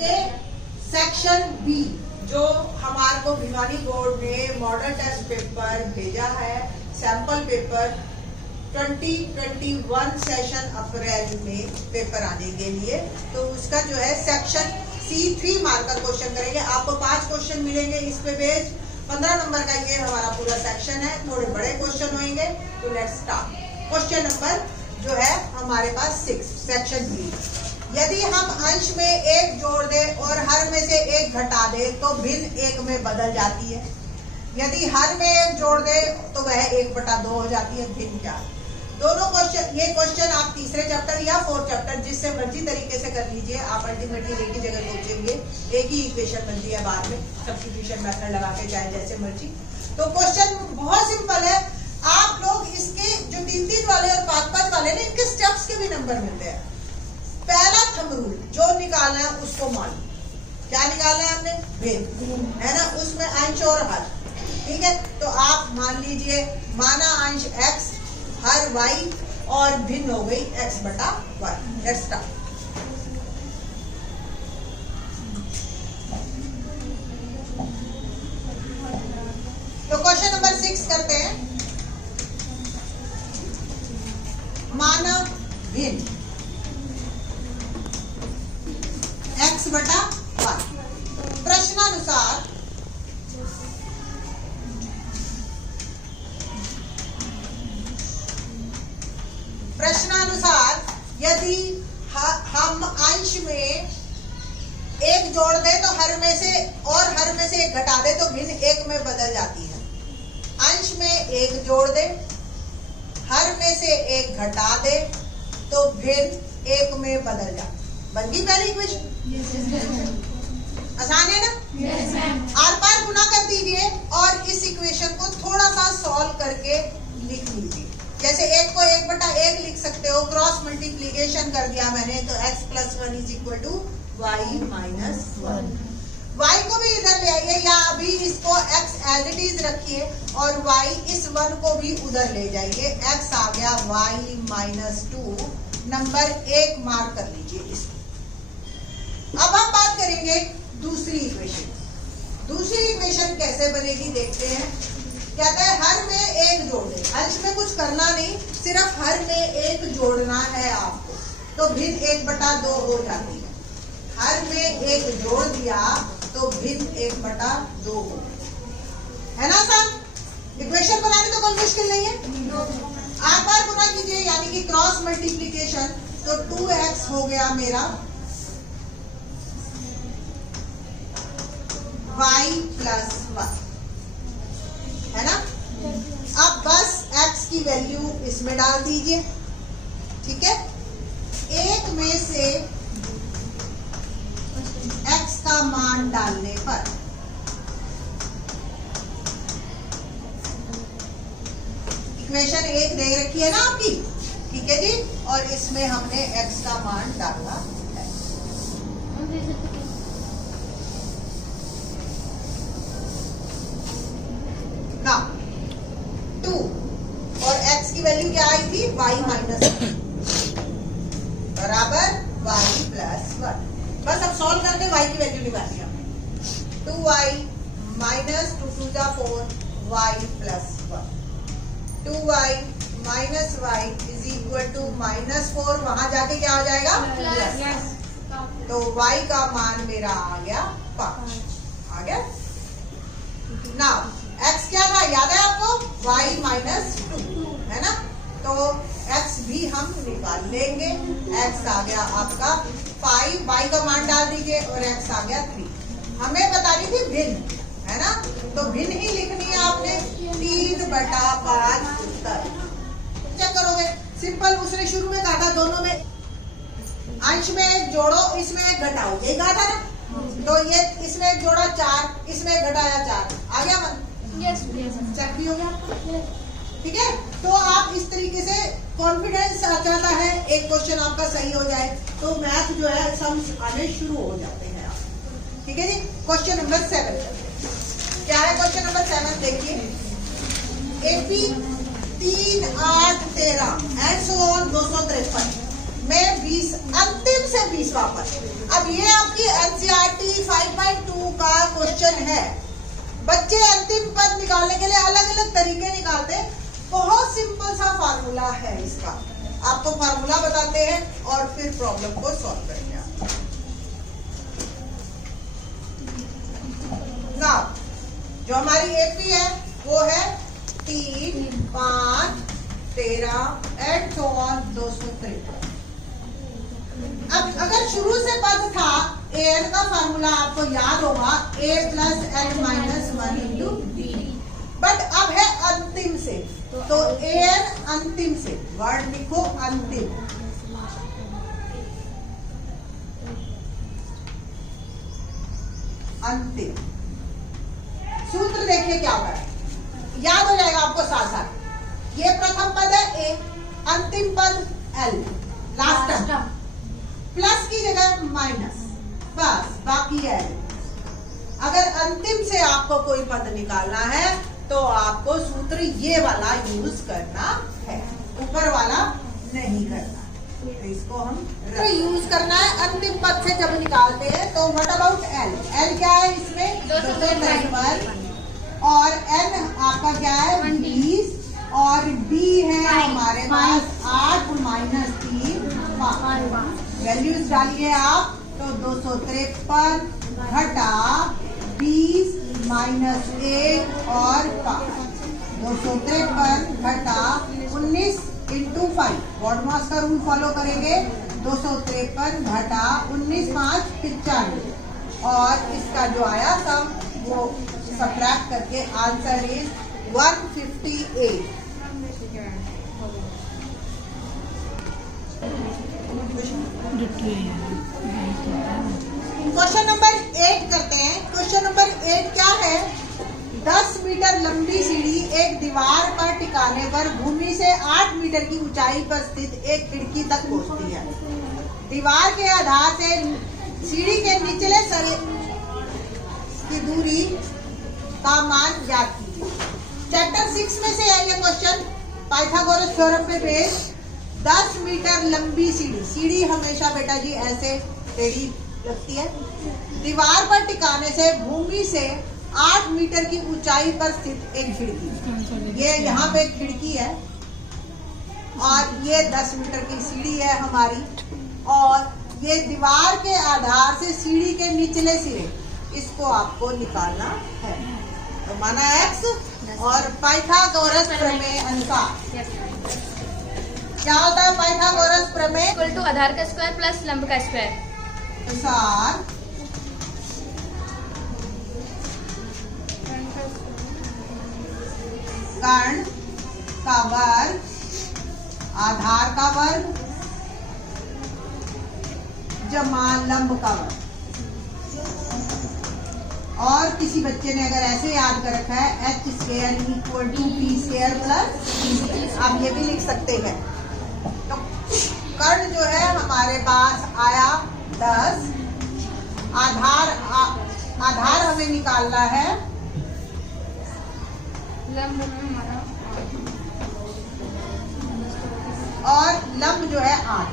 के section B जो हमारे को भिवानी बोर्ड ने मॉडल टेस्ट पेपर भेजा है, सैंपल पेपर 2021 सेशन अप्रैल में पेपर आने के लिए, तो उसका जो है सेक्शन C3 मार्कर क्वेश्चन करेंगे। आपको 5 क्वेश्चन मिलेंगे इस पे बेस्ड, 15 नंबर का ये हमारा पूरा सेक्शन है, थोड़े बड़े क्वेश्चन होंगे। तो लेट्स स्टार्ट। क्वेश्चन नंबर जो है हमारे पास 6 सेक्शन बी, यदि हम अंश में 1 जोड़ दें और हर में से 1 घटा दें तो भिन्न 1 में बदल जाती है। यदि हर में 1 जोड़ दें तो वह 1/2 हो जाती है, भिन्न क्या। दोनों क्वेश्चन, ये क्वेश्चन आप तीसरे चैप्टर या 4th चैप्टर जिससे मर्जी तरीके से कर लीजिए, आप अल्टीमेटली एक ही जगह पहुंचेंगे, एक ही इक्वेशन बनती है बाद में सब्स्टिट्यूशन मेथड लगा के, चाहे जैसे मर्जी। तो क्वेश्चन बहुत सिंपल है। आप लोग इसके जो 3-3 वाले और 5-5 वाले ने, इनके स्टेप्स के भी नंबर मिलते हैं। पहला थंब रूल जो निकालना है उसको मान, क्या निकालना है हमने, भिन्न, है ना, उसमें अंश और हर, ठीक है। तो आप मान लीजिए, माना अंश x हर y और भिन्न हो गई x/y। Let's start. तो क्वेश्चन नंबर 6 करते हैं। माना भिन्न x/y। प्रश्नानुसार यदि हम अंश में 1 जोड़ दें तो हर में से 1 घटा दें तो भिन्न 1 में बदल जाती है। अंश में 1 जोड़ दें, हर में से 1 घटा दे तो भिन्न 1 में बदल जाती। बन गई पहली इक्वेशन? आसान है ना? yes, आर पार गुना कर दीजिए और इस इक्वेशन को थोड़ा सा सॉल्व करके लिख लीजिए। जैसे 1 को 1/1 लिख सकते हो, क्रॉस मल्टीप्लीकेशन कर दिया मैंने, तो x + 1 = y - 1। y को भी इधर ले आइए, या अभी इसको x एज इट इज रखिए और y इस 1 को भी उधर ले जाइए। x आ गया y - 2, नंबर 1 मार्क कर लीजिए इसको। अब हम बात करेंगे दूसरी इक्वेशन। दूसरी इक्वेशन कैसे बनेगी देखते हैं। कहता है हर में 1 जोड़ दे, अंश में कुछ करना नहीं, सिर्फ हर में 1 जोड़ना है आपको, तो भिन्न 1/2 हो जाती है। हर में 1 जोड़ दिया तो भिन्न 1/2 हो, है ना सर? इक्वेशन बनाने तो कोई मुश्किल नहीं है। आर पार गुना कीजिए, यानी कि क्रॉस मल्टीप्लीकेशन, तो 2x हो गया मेरा y + 1, है ना। अब बस x की वैल्यू इसमें डाल दीजिए, ठीक है। 1 में से x का मान डालने पर इक्वेशन 1 दे रखी है ना आपकी, ठीक है जी, और इसमें हमने x का मान डालना है। ना 2 और x की वैल्यू क्या आई थी, y - 1 बराबर y + 1। बस अब सॉल्व करके y की वैल्यू निकालनी है। 2y - 2 × 4 y + 1। 2y - y = -4, वहां जाके क्या हो जाएगा, प्लस। तो y का मान मेरा आ गया 5, आ गया ना। x क्या था याद है आपको, y - 2, है ना। तो x भी हम निकाल लेंगे। x आ गया आपका 5, y का मान डाल दीजिए और x आ गया 3। हमें बतानी थी भिन्न, है ना, तो भिन्न ही लिखनी है आपने। 3/5 उत्तर। चेक करोगे, सिंपल। उसने शुरू में कहा था दोनों में अंश में 1 जोड़ो, इसमें 1 घटाओ, यही कहा था ना। तो ये इसमें 1 जोड़ा 4, इसमें 1 घटाया 4, आ गया मन। यस, चेक भी हो गया आपका, ठीक है। तो आप इस तरीके से कॉन्फिडेंस आ जाता है, एक क्वेश्चन आपका सही हो जाए तो मैथ जो है सम आने शुरू हो जाते हैं आप, ठीक है जी। क्वेश्चन नंबर 7 क्या है? क्वेश्चन नंबर 7 देखिए, AP 3, 8, 13 एंड सो ऑन 253 में 20 अंतिम से 20 वापस। अब ये आपकी एनसीईआरटी क्वेश्चन है। बच्चे अंतिम पद निकालने के लिए अलग अलग तरीके निकालते हैं। बहुत सिंपल सा फार्मूला है इसका। आपको फार्मूला बताते हैं और फिर प्रॉब्लम को सॉल्व करेंगे आप। ना जो हमारी एपी है वो है 3, 5, 13 एंड सो ऑन 253। अब अगर शुरू से पद था एन का फार्मूला आपको याद होगा a plus L minus 1 into B, but अब है अंतिम से, तो एन अंतिम से, वर्ड लिखो अंतिम। अंतिम सूत्र देखिए क्या होगा, याद हो जाएगा आपको साथ साथ। ये प्रथम पद है ए, अंतिम पद एल, लास्ट टर्म, प्लस की जगह माइनस, बस बाकी है। अगर अंतिम से आपको कोई पद निकालना है तो आपको सूत्र ये वाला यूज करना है, ऊपर वाला नहीं करना। तो इसको हम तो यूज करना है अंतिम पद से जब निकालते हैं। तो व्हाट अबाउट एल? एल क्या है इसमें 253 और एन आपका क्या है 20 और डी है हमारे पास 8 माइनस 3 5। वैल्यूज डालिए आप, तो 253 घटा 20 माइनस 1 और 5, 253 घटा 19 इंटू 5, वॉर्ड मास का रूल फॉलो करेंगे। 253 घटा 19 5 95 और इसका जो आया सम वो सब्ट्रैक्ट करके आंसर इज 158। क्वेश्चन नंबर 8 करते हैं। क्वेश्चन नंबर 8 क्या है? 10 मीटर लंबी सीढ़ी एक दीवार पर टिकाने पर भूमि से 8 मीटर की ऊंचाई पर स्थित एक खिड़की तक पहुंचती है। दीवार के आधार से सीढ़ी के निचले सिरे की दूरी का मान ज्ञात कीजिए। चैप्टर 6 में से है ये क्वेश्चन, पाइथागोरस थ्योरम पे बेस्ड। 10 मीटर लंबी सीढ़ी, सीढ़ी हमेशा बेटा जी ऐसे टेढ़ी लगती है। दीवार पर टिकाने से भूमि से 8 मीटर की ऊंचाई पर स्थित एक खिड़की, ये यहाँ पे खिड़की है और ये 10 मीटर की सीढ़ी है हमारी, और ये दीवार के आधार से सीढ़ी के निचले सिरे, इसको आपको निकालना है। तो माना x और पाइथागोरस प्रमेय अनुसार क्या होता है? पाइथागोरस प्रमेय इक्वल टू आधार का स्क्वायर प्लस लंब का स्क्वायर अनुसार कर्ण का वर्ग आधार का वर्ग जमा लंब का वर्ग। और किसी बच्चे ने अगर ऐसे याद कर रखा है h square equal to p square plus, आप ये भी लिख सकते हैं। तो कर्ण जो है हमारे पास आया 10, आधार हमें निकालना है, और लंब जो है 8।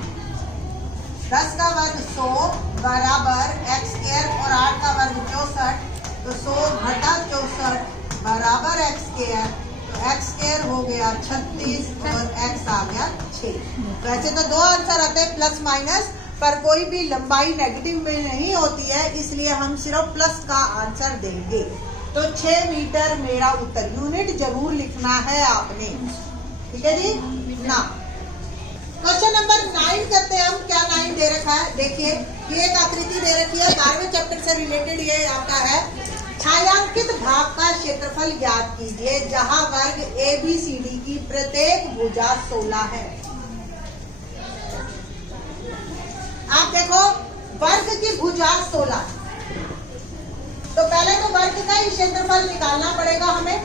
10 का वर्ग 100 बराबर x स्क्वायर और 8 का वर्ग 64, तो 100 घटा 64 बराबर x स्क्वायर, तो x स्क्वायर हो गया 36 और x आ गया 6। वैसे तो दो आंसर आते हैं प्लस माइनस, पर कोई भी लंबाई नेगेटिव में नहीं होती है, इसलिए हम सिर्फ प्लस का आंसर देंगे। तो 6 मीटर मेरा उत्तर। यूनिट जरूर लिखना है आपने, ठीक है जी ना। क्वेश्चन नंबर 9 करते हैं हम। क्या 9 दे रखा है? देखिए ये एक आकृति दे रखी है, 12वें चैप्टर से रिलेटेड ये आपका है। छायांकित भाग का क्षेत्रफल ज्ञात कीजिए जहां वर्ग ABCD की प्रत्येक भुजा 16 है। आप देखो वर्ग की भुजा 16, तो पहले तो वर्ग का ही क्षेत्रफल निकालना पड़ेगा हमें।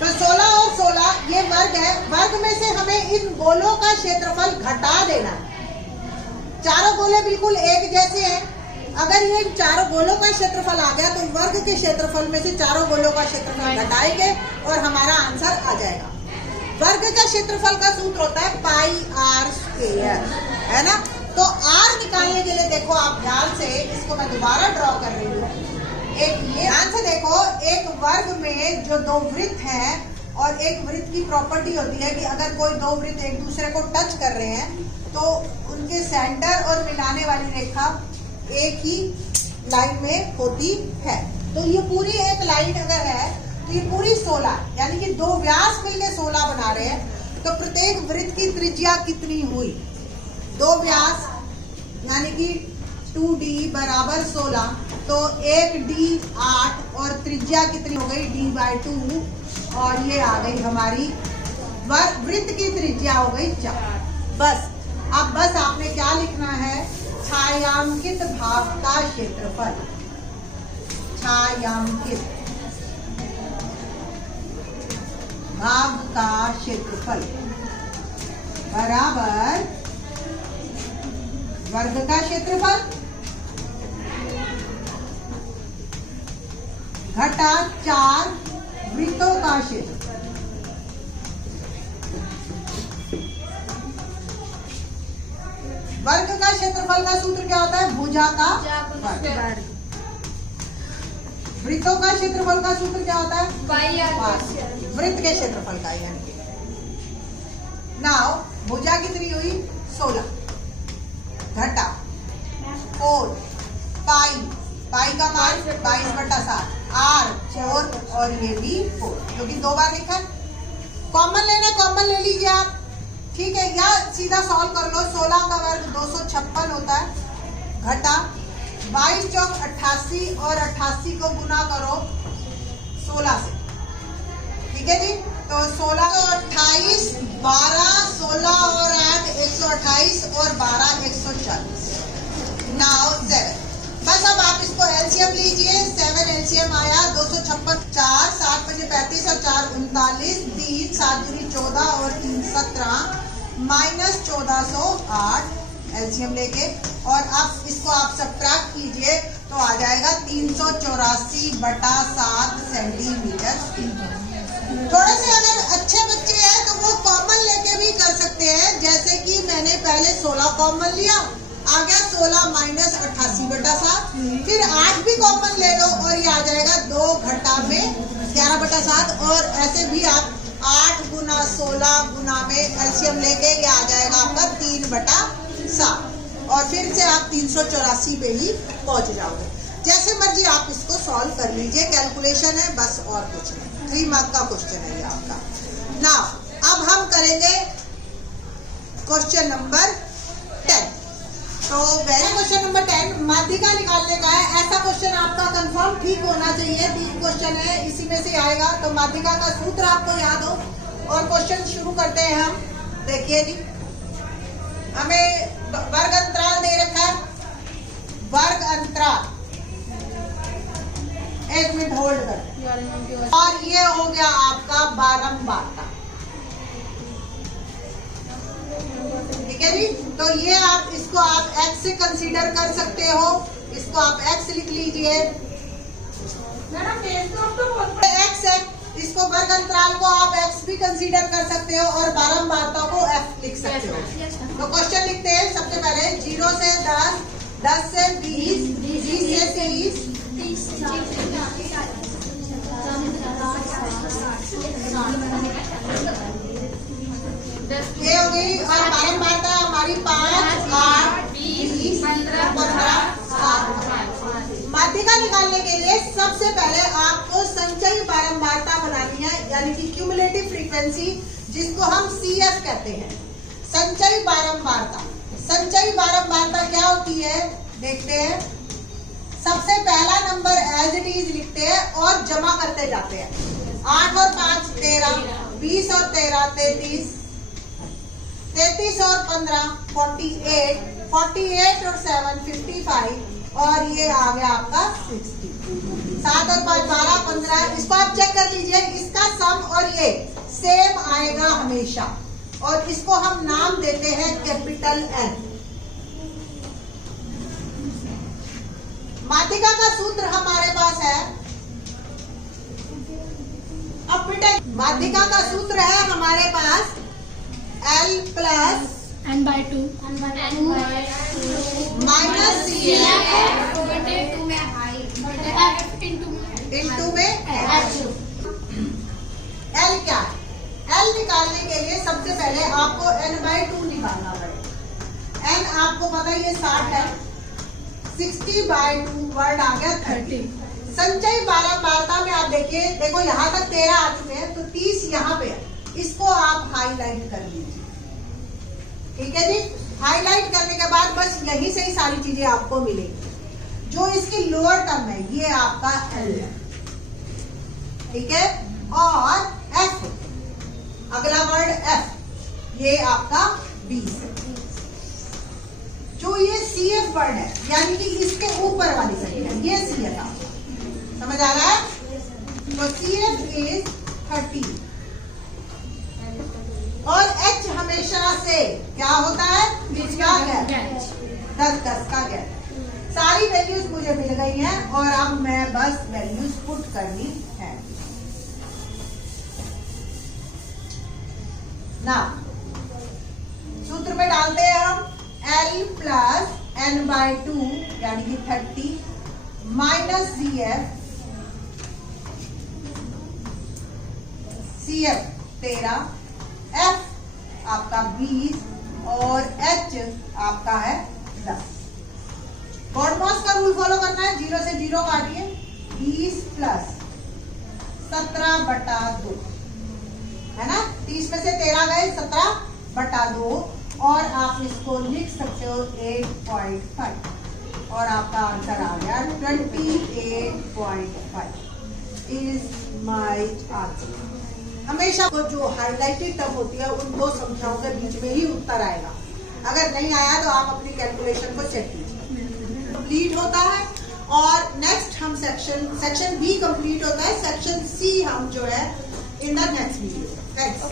तो 16 और 16 ये वर्ग है, वर्ग में से हमें इन गोलों का क्षेत्रफल घटा देना है। चारों गोले बिल्कुल एक जैसे हैं, अगर ये चारों गोलों का क्षेत्रफल आ गया तो वर्ग के क्षेत्रफल में से चारों गोलों का क्षेत्रफल घटाएंगे और हमारा आंसर आ जाएगा। वर्ग का क्षेत्रफल का सूत्र होता है पाई आर स्क्वायर, है ना। तो आर निकालने के लिए देखो आप ध्यान से, इसको मैं दोबारा ड्रॉ कर रही हूँ। एक ये ध्यान से देखो, एक वर्ग में जो दो वृत्त हैं और एक वृत्त की प्रॉपर्टी होती है कि अगर कोई दो वृत्त एक दूसरे को टच कर रहे हैं तो उनके सेंटर और मिलाने वाली रेखा एक ही लाइन में होती है। तो ये पूरी एक लाइन अगर है तो ये पूरी 16, यानी कि दो व्यास मिलके 16 बना रहे हैं। तो प्रत्येक वृत्त की त्रिज्या कितनी हुई? दो व्यास यानी कि 2d बराबर 16, तो 1d 8 और त्रिज्या कितनी हो गई? d/2, और ये आ गई हमारी वृत्त की त्रिज्या हो गई 4। बस अब बस आपने क्या लिखना है? छायांकित भाग का क्षेत्रफल, छायांकित भाग का क्षेत्रफल बराबर वर्ग का क्षेत्रफल घटा 4 वृत्तों का क्षेत्रफल। वर्ग का क्षेत्रफल का सूत्र क्या होता है? भुजा का वर्ग। वृत्तों का क्षेत्रफल का सूत्र क्या होता है? वृत्त के क्षेत्रफल का, यानी नाउ भुजा कितनी हुई? 16 घटा 4 पाई का मान 22/7, r 4 और ये भी 4, क्योंकि 2 बार लिखा है। कॉमन लेना, कॉमन ले लीजिए आप, ठीक है, या सीधा सॉल्व कर लो। 16 का वर्ग 256 होता है, घटा 22 चौक 88 और 88 को गुना करो 16 से, ठीक है जी। तो 16 तो 28, 12, 16 और 8 128 और 12 140। नाउ 7, बस अब आप इसको एलसीएम लीजिए। 7 एलसीएम आया 256, 4 7 5 35 और 4 39, 3 7 दूनी 14 और 3 17 माइनस 1408 एलसीएम लेके, और अब इसको आप सब्ट्रैक्ट कीजिए तो आ जाएगा 384/7 सेंटीमीटर। थोड़े से अगर अच्छे बच्चे हैं तो वो कॉमन लेके भी कर सकते हैं, जैसे कि मैंने पहले 16 कॉमन लिया, आ गया 16 माइनस 88/7, फिर 8 भी कॉमन ले लो और ये आ जाएगा 2 घटा में 11/7, और ऐसे भी आप 8 गुना 16 गुना में एलसीएम लेके ये आ जाएगा आपका 3/7, और फिर से आप 384 पे ही पहुंच जाओगे। जैसे मर्जी आप इसको सॉल्व कर लीजिए, कैलकुलेशन है बस, और कुछ नहीं। 3 मार्क का क्वेश्चन है ये आपका। नाउ अब हम करेंगे क्वेश्चन नंबर 10। तो वैसे क्वेश्चन नंबर 10 माध्यिका निकालने का है। ऐसा क्वेश्चन आपका कंफर्म ठीक होना चाहिए। 3 क्वेश्चन है, इसी में से आएगा। तो माध्यिका का सूत्र आपको याद हो, और क्वेश्चन शुरू करते हैं हम। देखिए जी, हमें वर्ग अंतराल दे रखा है, वर्ग अंतराल, 1 मिनट होल्ड कर, और ये हो गया आपका बारंबारता, ठीक है जी। तो ये आप इसको आप x से कंसीडर कर सकते हो, इसको आप x लिख लीजिए, x है, इसको वर्ग अंतराल को आप x भी कंसीडर कर सकते हो और बारंबारता को f लिख सकते हो। तो क्वेश्चन लिखते हैं सबसे पहले 0 से 10, 10 से 20, 20 से 30, ये हो गई, और बारंबारता हमारी 5, 8, 20, 15, 7। माध्यिका निकालने के लिए सबसे पहले आपको संचयी बारंबारता बनानी है, यानी कि क्यूमुलेटिव फ्रीक्वेंसी, जिसको हम CF कहते हैं। संचयी बारंबारता, संचयी बारंबारता क्या होती है देखते हैं। सबसे पहला नंबर एज इट इज लिखते हैं और जमा करते जाते हैं। 8 और 5 13, 20 और 13 33, 33 और 15 48, 48 और 7 55, और ये आ गया आपका 60। 7 और 5 12 15। इसको आप चेक कर लीजिए, इसका सम और ये सेम आएगा हमेशा, और इसको हम नाम देते हैं कैपिटल N। माध्यिका का सूत्र हमारे पास है, अब बेटा माध्यिका का सूत्र है हमारे पास L plus n/2 minus CF 60/2 वर्ड आ गया 30। संचयी बारंबारता में आप देखिए, देखो यहाँ तक 13 आ चुके हैं, तो 30 यहाँ पे है, इसको आप हाईलाइट कर लीजिए। ठीक है जी, हाईलाइट करने के बाद बस यही से ही सारी चीजें आपको मिलेंगी। जो इसकी लोअर टर्म है ये आपका L है, ठीक है। और F, अगला वर्ड F, ये आपका 20 है। जो ये CF वर्ड है, यानी कि इसके ऊपर वाली संख्या, ये CF आपका समझ आ रहा है। तो CF इज 30 और H हमेशा से क्या होता है, बीच का गैप, 10-10 का गैप। सारी वैल्यूज मुझे मिल गई हैं और अब मैं बस वैल्यूज पुट करनी है ना। सूत्र में डालते हैं हम L प्लस n/2 यानी कि 30 माइनस CF 13, F आपका 20 और H आपका है 10। बॉडमॉस का रूल फॉलो करना है, 0 से 0 काटिए, 20 प्लस 17/2 है ना। 30 में से 13 गए, 17/2 और आप इसको लिख सकते हो 8.5 और आपका आंसर आ गया 28.5 इज माई आंसर। हमेशा को जो हाईलाइटेड टर्म होती है उन दो संख्याओं के बीच में ही उत्तर आएगा। अगर नहीं आया तो आप अपनी कैलकुलेशन को चेक कीजिए। कंप्लीट होता है और नेक्स्ट हम सेक्शन बी कंप्लीट होता है, सेक्शन सी हम जो है in the next video. Thanks.